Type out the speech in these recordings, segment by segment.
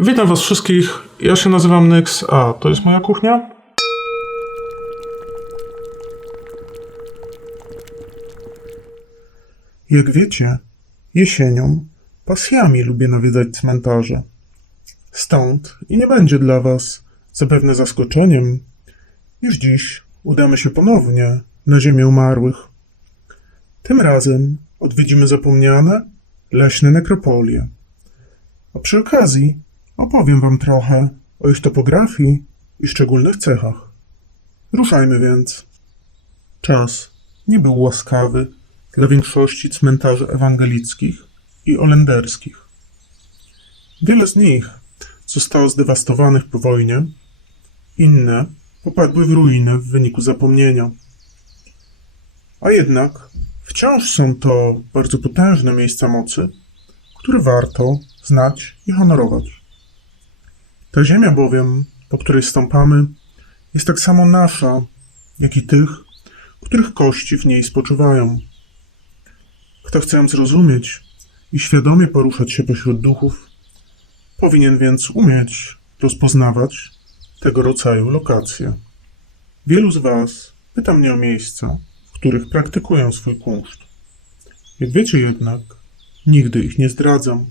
Witam was wszystkich. Ja się nazywam Nyx, a to jest moja kuchnia. Jak wiecie, jesienią pasjami lubię nawiedzać cmentarze. Stąd i nie będzie dla was zapewne zaskoczeniem, iż dziś udamy się ponownie na ziemię umarłych. Tym razem odwiedzimy zapomniane, leśne nekropolie. A przy okazji opowiem wam trochę o ich topografii i szczególnych cechach. Ruszajmy więc. Czas nie był łaskawy dla większości cmentarzy ewangelickich i olenderskich. Wiele z nich zostało zdewastowanych po wojnie, inne popadły w ruinę w wyniku zapomnienia. A jednak wciąż są to bardzo potężne miejsca mocy, które warto znać i honorować. Ta ziemia bowiem, po której stąpamy, jest tak samo nasza, jak i tych, których kości w niej spoczywają. Kto chce ją zrozumieć i świadomie poruszać się pośród duchów, powinien więc umieć rozpoznawać tego rodzaju lokacje. Wielu z Was pyta mnie o miejsca, w których praktykuję swój kunszt. Jak wiecie jednak, nigdy ich nie zdradzam.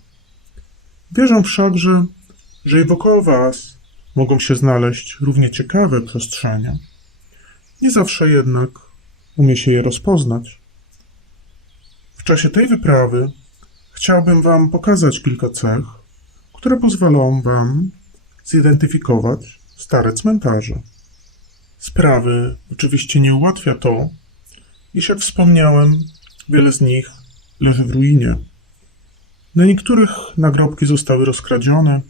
Wierzę wszakże, że i wokoło Was mogą się znaleźć równie ciekawe przestrzenie. Nie zawsze jednak umie się je rozpoznać. W czasie tej wyprawy chciałbym Wam pokazać kilka cech, które pozwolą Wam zidentyfikować stare cmentarze. Sprawy oczywiście nie ułatwia to, iż jak wspomniałem, wiele z nich leży w ruinie. Na niektórych nagrobki zostały rozkradzione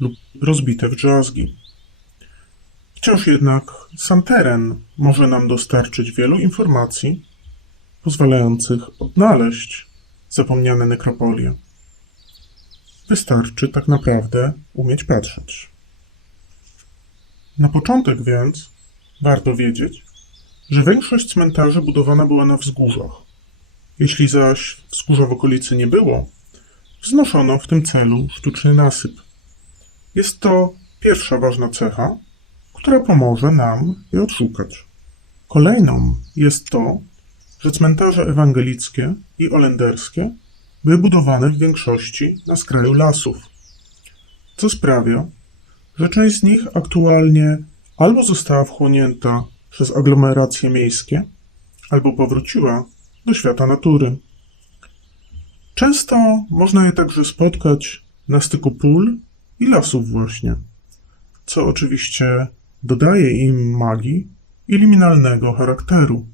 lub rozbite w drzazgi. Wciąż jednak sam teren może nam dostarczyć wielu informacji pozwalających odnaleźć zapomniane nekropolie. Wystarczy tak naprawdę umieć patrzeć. Na początek więc warto wiedzieć, że większość cmentarzy budowana była na wzgórzach. Jeśli zaś wzgórza w okolicy nie było, wznoszono w tym celu sztuczny nasyp. Jest to pierwsza ważna cecha, która pomoże nam je odszukać. Kolejną jest to, że cmentarze ewangelickie i olenderskie były budowane w większości na skraju lasów, co sprawia, że część z nich aktualnie albo została wchłonięta przez aglomeracje miejskie, albo powróciła do świata natury. Często można je także spotkać na styku pól i lasów właśnie, co oczywiście dodaje im magii i liminalnego charakteru.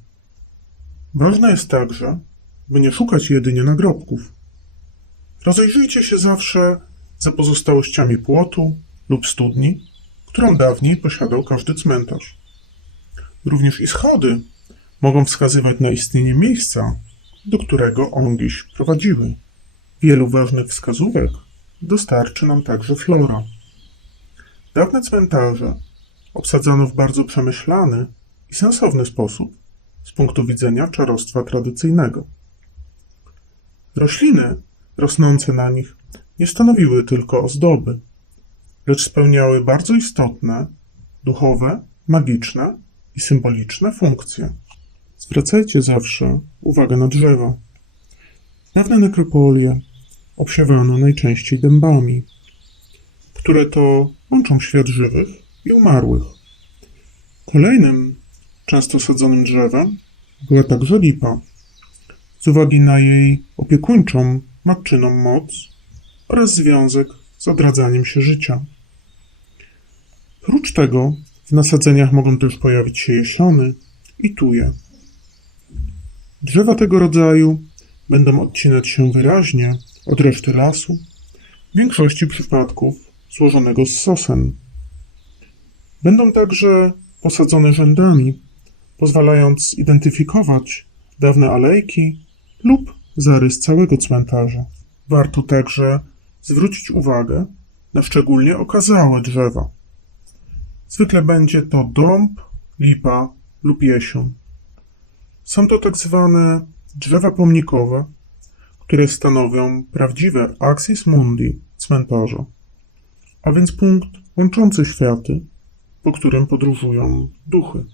Ważne jest także, by nie szukać jedynie nagrobków. Rozejrzyjcie się zawsze za pozostałościami płotu lub studni, którą dawniej posiadał każdy cmentarz. Również i schody mogą wskazywać na istnienie miejsca, do którego ongiś prowadziły. Wielu ważnych wskazówek dostarczy nam także flora. Dawne cmentarze obsadzano w bardzo przemyślany i sensowny sposób z punktu widzenia czarostwa tradycyjnego. Rośliny rosnące na nich nie stanowiły tylko ozdoby, lecz spełniały bardzo istotne, duchowe, magiczne i symboliczne funkcje. Zwracajcie zawsze uwagę na drzewa. Dawne nekropolie obsiewano najczęściej dębami, które to łączą świat żywych i umarłych. Kolejnym, często sadzonym drzewem była także lipa. Z uwagi na jej opiekuńczą, matczyną moc oraz związek z odradzaniem się życia. Prócz tego w nasadzeniach mogą też pojawić się jesiony i tuje. Drzewa tego rodzaju będą odcinać się wyraźnie od reszty lasu, w większości przypadków złożonego z sosen. Będą także posadzone rzędami, pozwalając zidentyfikować dawne alejki lub zarys całego cmentarza. Warto także zwrócić uwagę na szczególnie okazałe drzewa. Zwykle będzie to dąb, lipa lub jesień. Są to tak zwane drzewa pomnikowe, które stanowią prawdziwe axis mundi cmentarza. a więc punkt łączący światy, po którym podróżują duchy.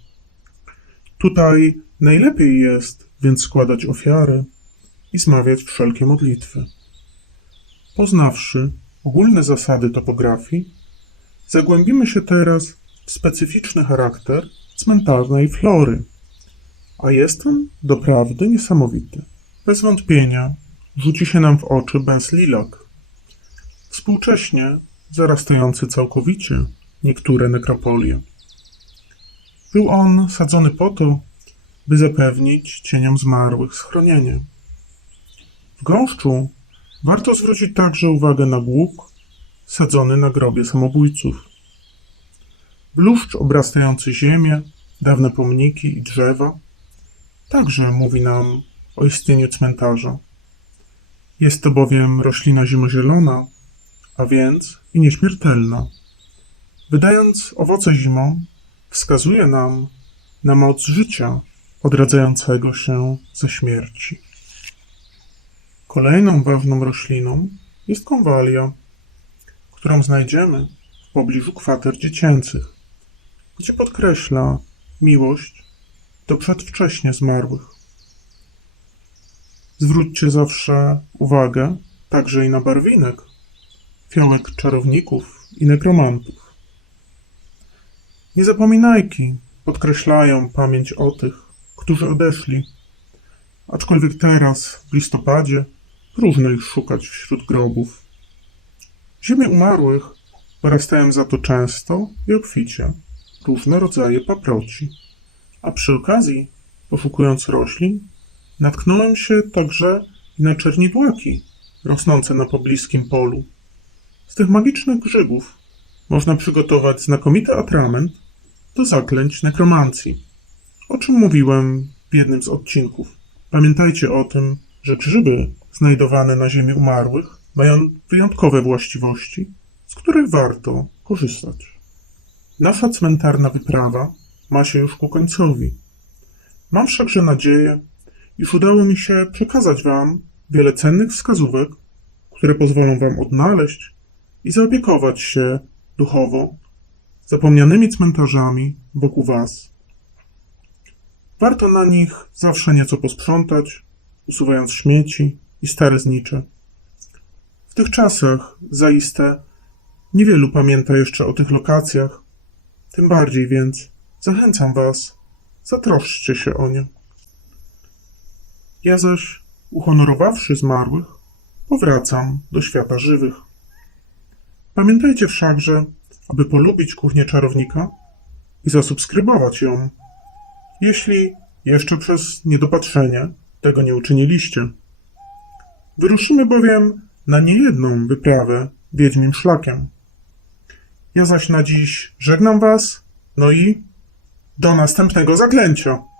Tutaj najlepiej jest więc składać ofiary i zmawiać wszelkie modlitwy. Poznawszy ogólne zasady topografii, zagłębimy się teraz w specyficzny charakter cmentarnej flory, a jest on doprawdy niesamowity. Bez wątpienia rzuci się nam w oczy bez lilak, współcześnie zarastający całkowicie niektóre nekropolie. Był on sadzony po to, by zapewnić cieniom zmarłych schronienie. W gąszczu warto zwrócić także uwagę na głuk sadzony na grobie samobójców. Bluszcz obrastający ziemię, dawne pomniki i drzewa także mówi nam o istnieniu cmentarza. Jest to bowiem roślina zimozielona, a więc i nieśmiertelna. Wydając owoce zimą, wskazuje nam na moc życia odradzającego się ze śmierci. Kolejną ważną rośliną jest konwalia, którą znajdziemy w pobliżu kwater dziecięcych, gdzie podkreśla miłość do przedwcześnie zmarłych. Zwróćcie zawsze uwagę także i na barwinek fiołek czarowników i nekromantów. Niezapominajki podkreślają pamięć o tych, którzy odeszli, aczkolwiek teraz, w listopadzie, próżno ich szukać wśród grobów. Ziemie umarłych wyrastają za to często i obficie różne rodzaje paproci, a przy okazji, poszukując roślin, natknąłem się także na czernidłaki rosnące na pobliskim polu. Z tych magicznych grzybów można przygotować znakomity atrament do zaklęć nekromancji, o czym mówiłem w jednym z odcinków. Pamiętajcie o tym, że grzyby znajdowane na ziemi umarłych mają wyjątkowe właściwości, z których warto korzystać. Nasza cmentarna wyprawa ma się już ku końcowi. Mam wszakże nadzieję, iż udało mi się przekazać Wam wiele cennych wskazówek, które pozwolą Wam odnaleźć i zaopiekować się duchowo zapomnianymi cmentarzami wokół Was. Warto na nich zawsze nieco posprzątać, usuwając śmieci i stare znicze. W tych czasach zaiste niewielu pamięta jeszcze o tych lokacjach, tym bardziej więc zachęcam Was, zatroszczcie się o nie. Ja zaś, uhonorowawszy zmarłych, powracam do świata żywych. Pamiętajcie wszakże, aby polubić kuchnię czarownika i zasubskrybować ją, jeśli jeszcze przez niedopatrzenie tego nie uczyniliście. Wyruszymy bowiem na niejedną wyprawę wiedźmim szlakiem. Ja zaś na dziś żegnam was, no i do następnego zaklęcia.